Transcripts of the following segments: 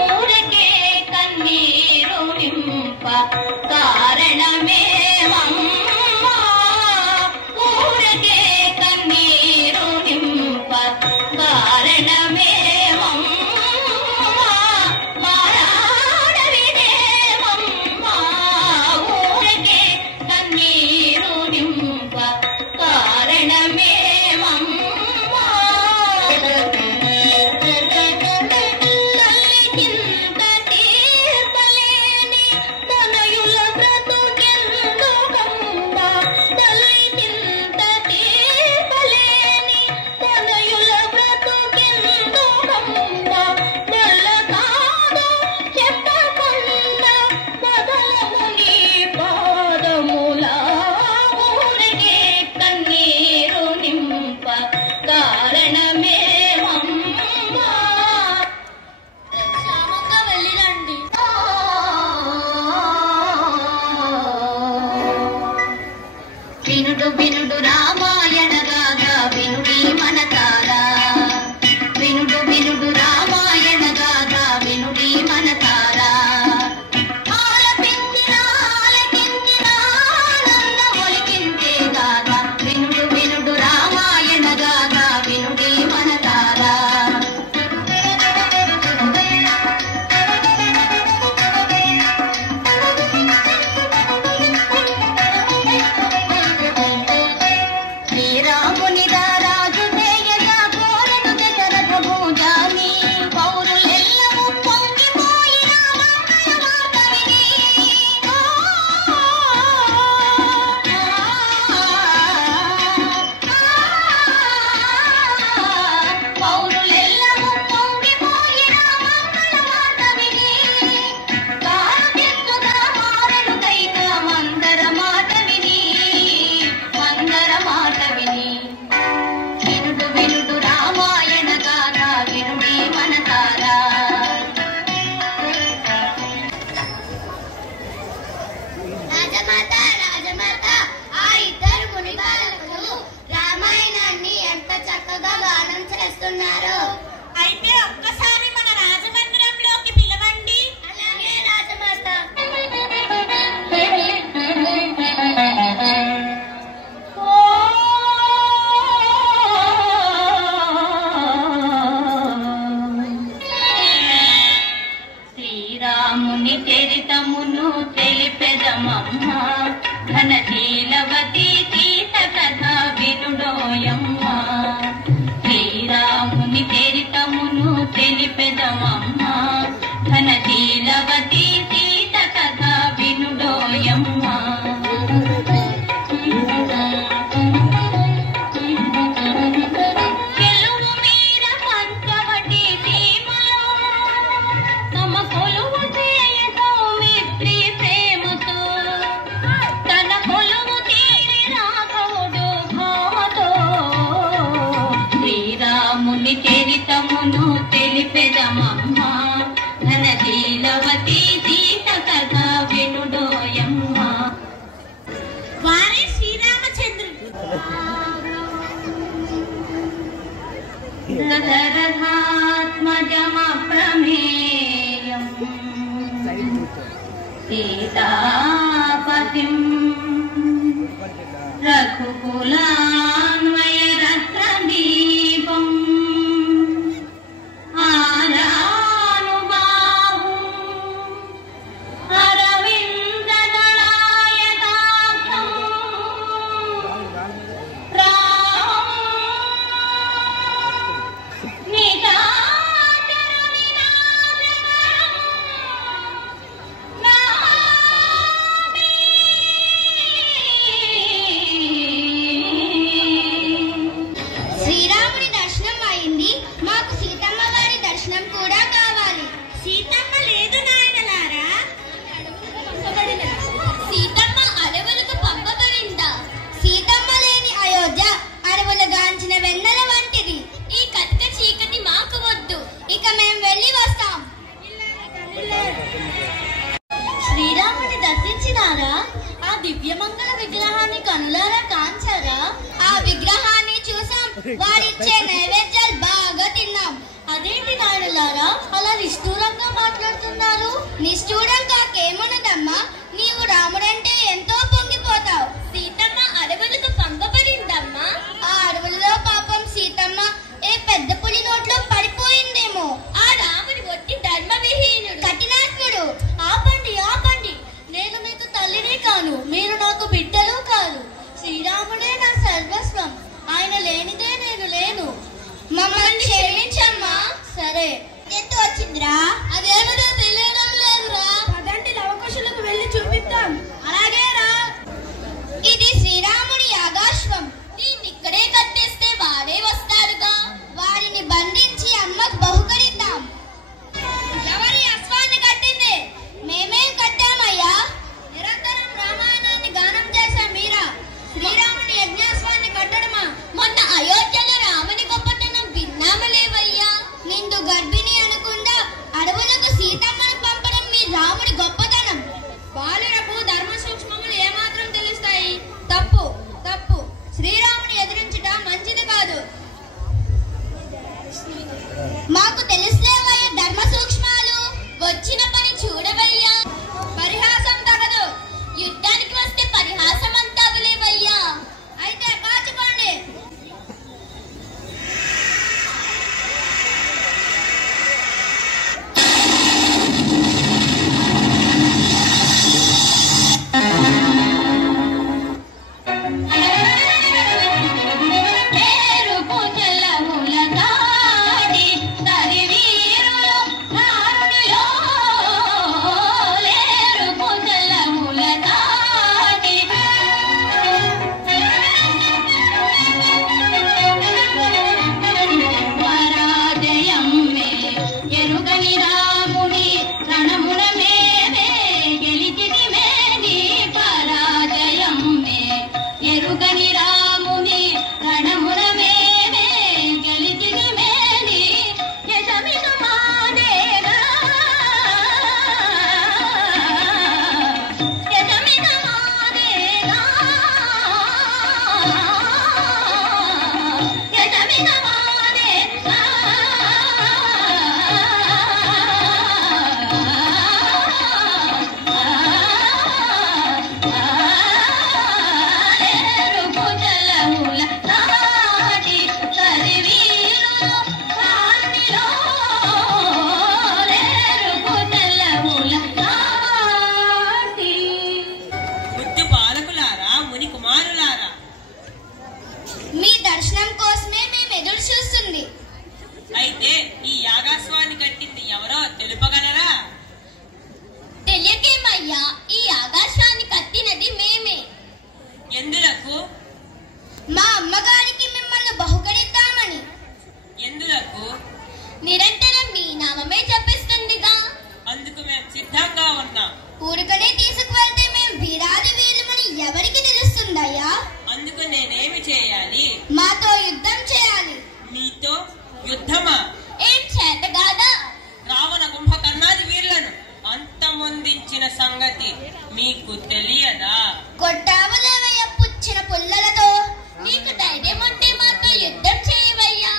ఊరకే కన్నీరు నింప కారణమేమమ్మా ఊరకే కన్నీరు నింప కారణమేమమ్మా మారాడవిదేమమ్మా ఊరకే కన్నీరు నింప కారణమేమమ్మా తల్లికింత తీర్పలేని తనయుల బ్రతుకెందుకమ్మా తల్లికింత తీర్పలేని తనయుల బ్రతుకెందుకమ్మా వల్ల కాదు చెప్పకుండా బదలము నీ పాదముల ఊరికే కన్నీరు నింప కారణమేమమ్మా క్షేమంగా వెళ్ళిరండి. వినుడు వినుడు రామాయణ గాథ వినుడి మనసారా వినుడు వినుడు రామాయణ గాథ వినుడి మనసారా ఆలపించిన ఆలకించిన ఆనందం ఒలికించే గాథ వినుడు వినుడు రామాయణ గాథ వినుడి మనసారా శ్రీరాముని రాజు చేయగా కోరను దశరథ భూజాని పౌరులెల్లము పొంగిపోయిన మంగళవార్త విని పౌరులెల్లము పొంగిపోయిన మంగళవార్త విని కారుకెత్తుగా మారను కైక మందర మాట విని వినుడు వినుడు రామాయణ గాథ వినుడి మనసారా రాజమాత రాజమాత ఆ ఇద్దరు ముని బాలకులు రామాయణాన్ని ఎంత చక్కగా గానం చేస్తున్నారు. అయితే ఒక్కసారి మన రాజమందిరంలోకి పిలవండి. అలాగే రాజమాత. శ్రీరాముని చరితమును తెలిపెదమమ్మా ఘనశీలవతి సీత కథ వినుడోయమ్మా శ్రీరాముని చరితమును తెలిపెదమమ్మా ఘనశీలవతి సీత కథ వినుడోయమ్మా గెలువు మీర పంచవటి సీమలో తమ కొలువు చేయ సౌమిత్రి ప్రేమతో తన కొలువు తీరి రాఘవుడు భామతో శ్రీరాముని చరితమును తెలిపెదమమ్మా ఘనశీలవతి సీత కథ వినుడోయమ్మా వారే శ్రీరామచంద్రుడు దశరథాత్మజమప్రమేయం సీతాపతిం రఘుకులాన్వయరత్నదీపం ఆజానుబాహుం అరవిందదళాయతాక్షం క్షమించమ్మా. సరే, ఎంత వచ్చిందిరా? అదేమిటో తెలియడం లేదురా. పదండి లవకుశులకు వెళ్ళి చూపిద్దాం. అలాగే రా. ఇది శ్రీరాముడి యాగాశ్వం. దీన్ని ఇక్కడే కట్టేస్తే వాడే వస్తాడుగా. వారిని బంధించి అమ్మకు బహుకరిద్దాం. ఎవరి అశ్వాన్ని కట్టింది? మేమేం కట్టామయ్యా. నిరంతరం రామాయణాన్ని గానం చేసా మీరా. శ్రీరాముని యజ్ఞాశ్వాన్ని కట్టడమా? మొన్న అయోధ్యలో రాముని గొప్పతనం విన్నామలేవయ్యా. నిండు గర్భిణి అనుకుండా అడవులకు సీతమ్మను పంపడం మీ రాముడి గొప్పతనం. బాలురకు ధర్మ సూక్ష్మములు ఏమాత్రం తెలుస్తాయి? తప్పు తప్పు. శ్రీరాముని ఎదిరించుట మంచిది కాదు. మాకు తెలుసులేవయ్యా ధర్మ సూక్ష్మాలు. వచ్చిన పని చూడవయ్యా. పరిహాసం తగదు. యుద్ధానికి వస్తే పరిహాసం అంటావులేవయ్యా. అయితే కాచుకోండి. మీ దర్శనం కోసమే మేము ఎదురు చూస్తుంది. అయితే ఈ యాగాశ్వాన్ని కట్టింది ఎవరో తెలుపగలరా? తెలియకేమయ్యా. ఈ యాగాశ్వాన్ని కట్టినది మేమే. ఎందులకు? మా అమ్మగారికి మిమ్మల్ని బహుకరిద్దామని. ఎందులకు? నిరంతరం మీ నామమే చెప్పిస్తుందిగా. అందుకు మేము సిద్ధంగా ఉన్నాం. ఊరికనే తీసుకువెళ్తే మేము వీరాది వీరుమని ఎవరికి తెలుస్తుందయ్యా? అందుకు నేనేమి చేయాలి? మాతో యుద్ధం చేయాలి. మీతో యుద్ధమా? ఏం చేతగాదా? రావణ కుంభకర్ణాది వీరులను అంతమొందించిన సంగతి మీకు తెలియదా? కొట్టావులేవయ్యా పుచ్చిన పుల్లలతో. నీకు ధైర్యం ఉంటే మాతో యుద్ధం చేయవయ్యా.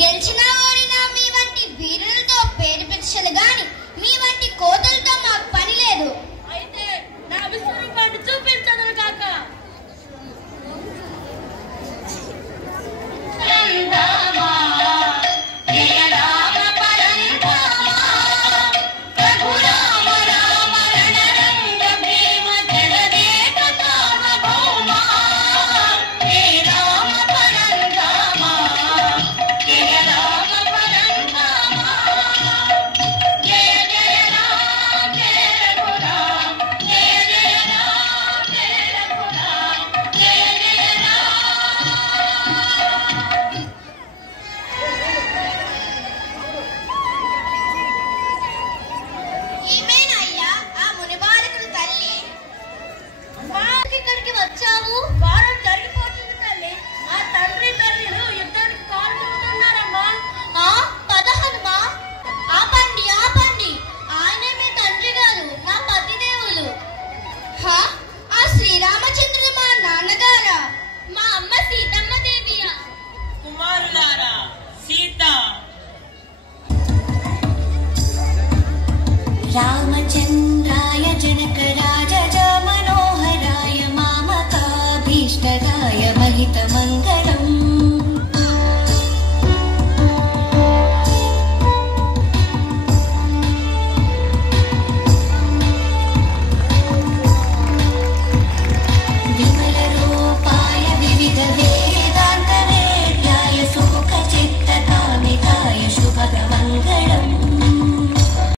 గెలిచినా ఓడినా మీ వంటి వీరులతో పేరు పిచ్చలు గాని మీ వంటి కోతలతో మాకు పని లేదు. అయితే నా విశ్వరూపాన్ని చూపించదు కాక. रामचन्द्राय जनकराज मनोहराय मामकाभीष्टदाय महितमङ्गल